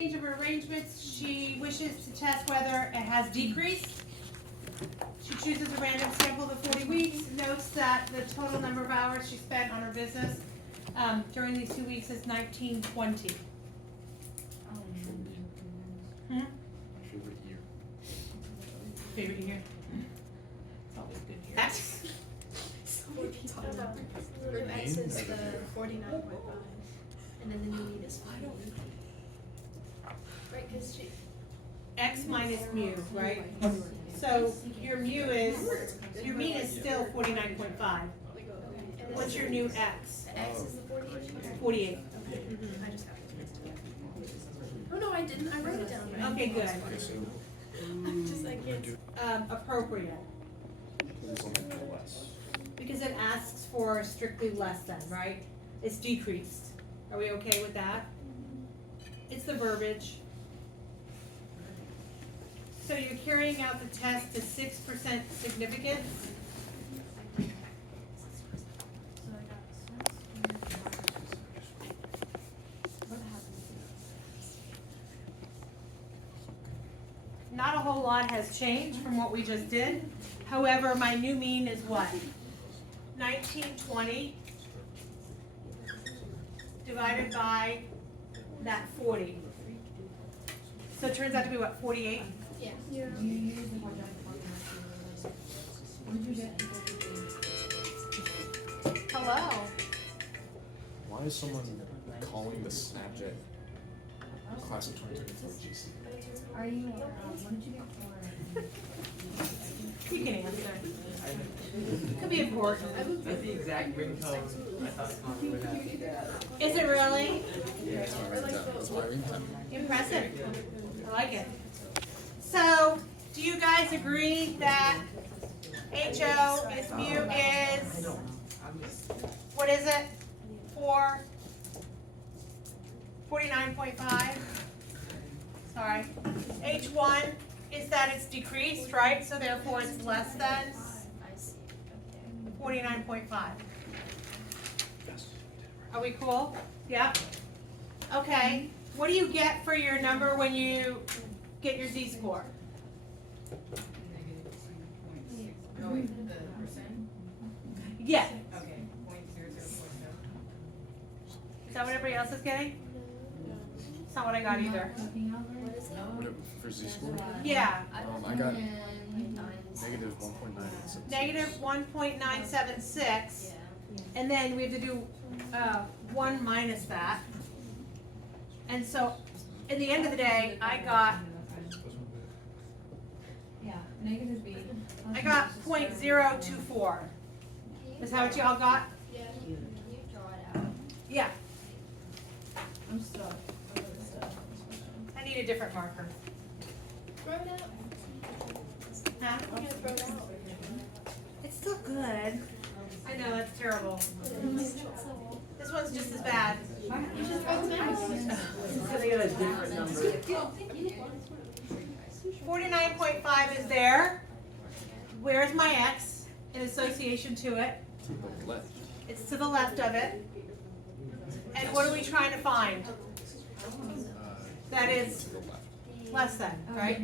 Change of arrangements, she wishes to test whether it has decreased. She chooses a random sample of 40 weeks, notes that the total number of hours she spent on her business during these 2 weeks is 1920. Hmm? Favorite year. Favorite year? It's always good year. X. The new X is the 49.5, and then the new mean is 5. Right, because she. X minus mu, right? So your mu is, your mean is still 49.5. What's your new X? The X is the 48. 48. I just got it. Oh no, I didn't. I wrote it down. Right? Okay, good. I'm just like it's. Appropriate. Something less. Because it asks for strictly less than, right? It's decreased. Are we okay with that? It's the verbiage. So you're carrying out the test to 6% significance. Not a whole lot has changed from what we just did. However, my new mean is what? 1920 divided by that 40. So it turns out to be what, 48? Yeah. Hello. Why is someone calling the Snapchat class of 2024 GC? Are you, what did you get for? You can answer. Could be important. That's the exact ringtone I thought Connor would have. Is it really? Yeah, that's my ringtone. That's my ringtone. Impressive. I like it. So, do you guys agree that HO is mu is, what is it? 49.5? Sorry. H1 is that it's decreased, right? So therefore it's less than I see. Okay. 49.5. Are we cool? Yeah? Okay. What do you get for your number when you get your Z-score? No, wait, the percent? Yeah. Okay, 0.0047. Is that what everybody else is getting? It's not what I got either. What is it? What for Z score? Yeah. I got negative 1.986. Negative 1.976. Yeah. And then we have to do 1 minus that. And so, at the end of the day, I got Yeah, negative B. 0.024. Is that what you all got? Yeah. Can you draw it out? Yeah. I'm stuck. I need a different marker. Throw it out. Huh? I'm gonna throw it out. It's still good. I know, that's terrible. This one's just as bad. You should throw it out. He's gonna get a different number. 49.5 is there. Where's my X in association to it? To the left. It's to the left of it. And what are we trying to find? That is To the left. less than, right?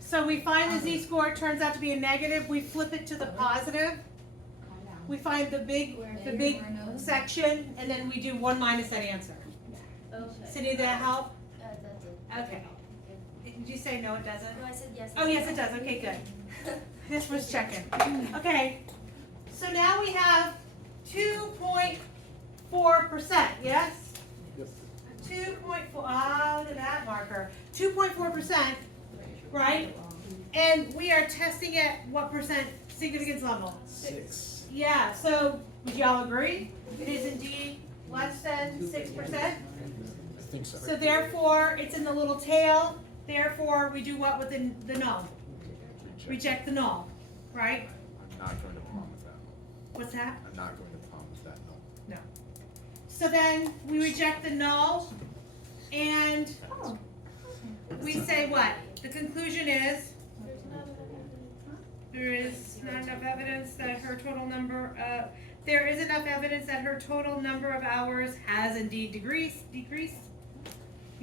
So we find the Z-score, it turns out to be a negative, we flip it to the positive. We find the big section, and then we do 1 minus that answer. Okay. Cindy, did that help? That's it. Okay. Did you say no, it doesn't? No, I said yes. Oh, yes, it does. Okay, good. This was checking. Okay. So now we have 2.4%, yes? Yep. 2.4, oh, look at that marker. 2.4%, right? And we are testing at what percent significance level? 6. Yeah, so would y'all agree? It is indeed less than 6%. I think so. So therefore, it's in the little tail. Therefore, we do what with the null? Reject the null, right? I'm not going to prom with that. What's that? I'm not going to prom with that. No. No. So then we reject the null and we say what? The conclusion is there is not enough evidence that her total number there is enough evidence that her total number of hours has indeed decreased.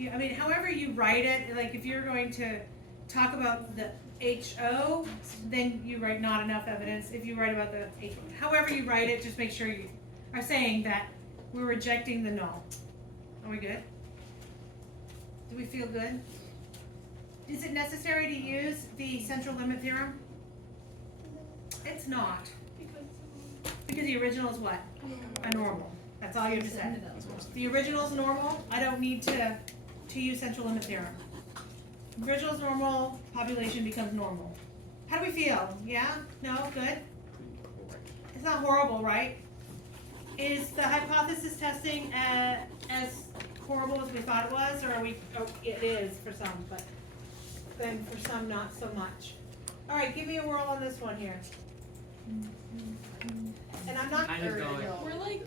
I mean, however you write it, like if you're going to talk about the HO, then you write not enough evidence. If you write about the H, however you write it, just make sure you are saying that we're rejecting the null. Are we good? Do we feel good? Is it necessary to use the central limit theorem? It's not. Because the original is what? A normal. That's all you have to say. The original is normal, I don't need to use central limit theorem. Original is normal, population becomes normal. How do we feel? Yeah? No? Good? It's not horrible, right? Is the hypothesis testing as horrible as we thought it was, or are we, oh, it is for some, but then for some not so much. All right, give me a whirl on this one here. And I'm not. Kind of going. We're like.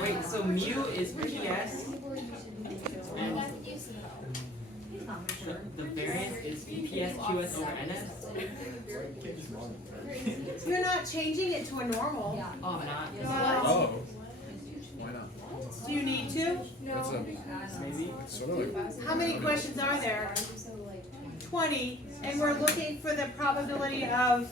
Wait, so mu is PS and the variance is PS QS over NS? You're not changing it to a normal. Oh, I'm not. Oh. Why not? Do you need to? That's a, Maybe. sort of like, How many questions are there? 20, and we're looking for the probability of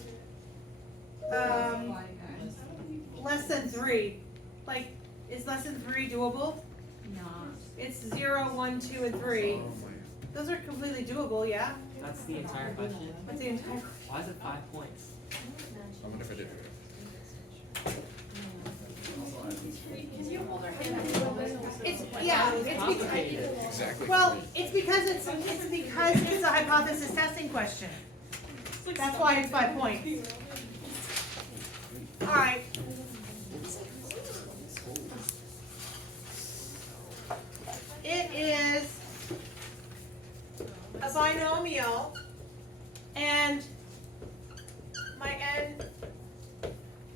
less than 3. Like, is less than 3 doable? It's 0, 1, 2, and 3. oh my. Those are completely doable, yeah? That's the entire question. What's the entire? Why is it 5 points? I wonder if I did it. Can you hold our hand? It's, yeah, it's because, Complicated. Exactly. well, it's because it's a hypothesis testing question. That's why it's 5 points. All right. It is a binomial, and my n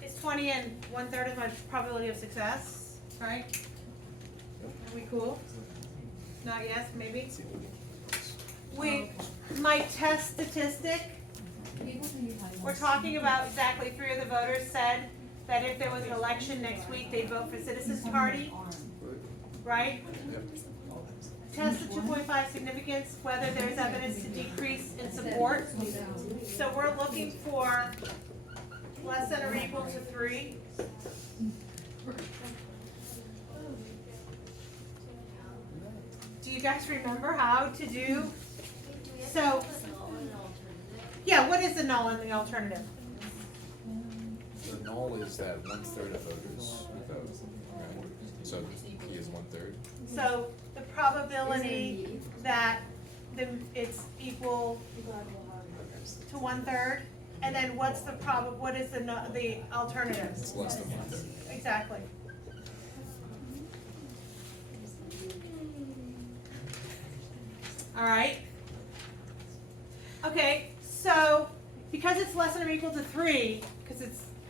is 20 and 1/3 is my probability of success, right? Are we cool? Not yes, maybe? My test statistic, we're talking about exactly 3 of the voters said that if there was an election next week, they'd vote for Citizens Party, right? Test the 2.5 significance, whether there's evidence to decrease in support. So we're looking for less than or equal to 3. Do you guys remember how to do? So, yeah, what is the null and the alternative? The null is that 1/3 of voters vote. Right? So he is 1/3. So the probability that it's equal to 1/3, and then what's the what is the alternative? It's less than 1/3. Exactly. All right. Okay, so because it's less than or equal to 3, because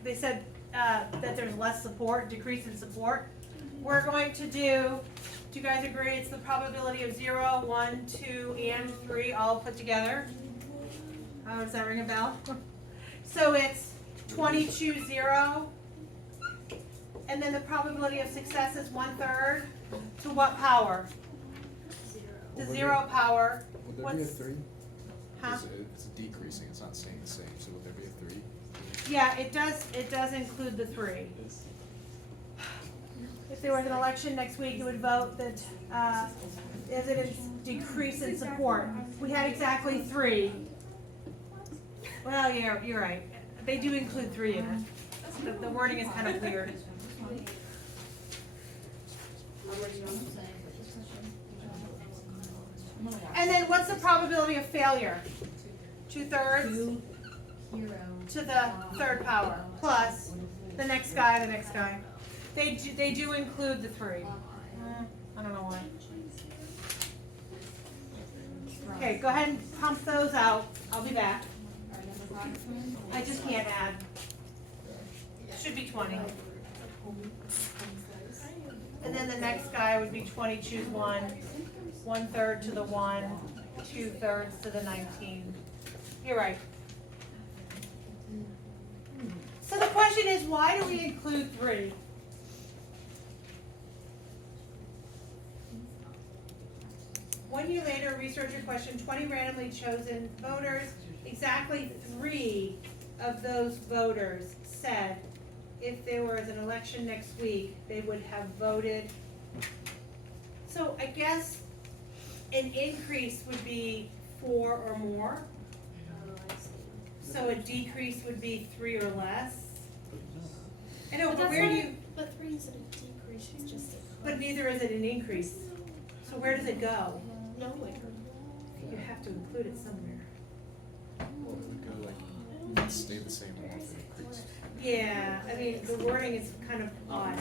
they said that there's less support, decrease in support, we're going to do you guys agree it's the probability of 0, 1, 2, and 3 all put together? Oh, does that ring a bell? So it's 20 choose 0, and then the probability of success is 1/3 to what power? The 0 power. Would there be a What's- 3? Huh? It's decreasing, it's not staying the same, so would there be a 3? Yeah, it does include the 3. If there was an election next week, it would vote that evidence decrease in support. We had exactly 3. Well, you're right. They do include 3 in it. The wording is kind of weird. And then what's the probability of failure? 2/3 to the 3rd power plus the next guy. They do include the 3. I don't know why. Okay, go ahead and pump those out. I'll be back. I just can't add. Should be 20. And then the next guy would be 20 choose 1, 1/3 to the 1, 2/3 to the 19. You're right. So the question is, why do we include 3? 1 year later, researcher questioned 20 randomly chosen voters. Exactly 3 of those voters said if there was an election next week, they would have voted. So I guess an increase would be 4 or more. Oh, I see. So a decrease would be 3 or less. I know, but that's where do not- you, But 3 isn't a decrease, it's just a. but neither is it an increase. So where does it go? Nowhere. You have to include it somewhere. Well, it would go like, stay the same or if it increased. Yeah, I mean, the wording is kind of odd.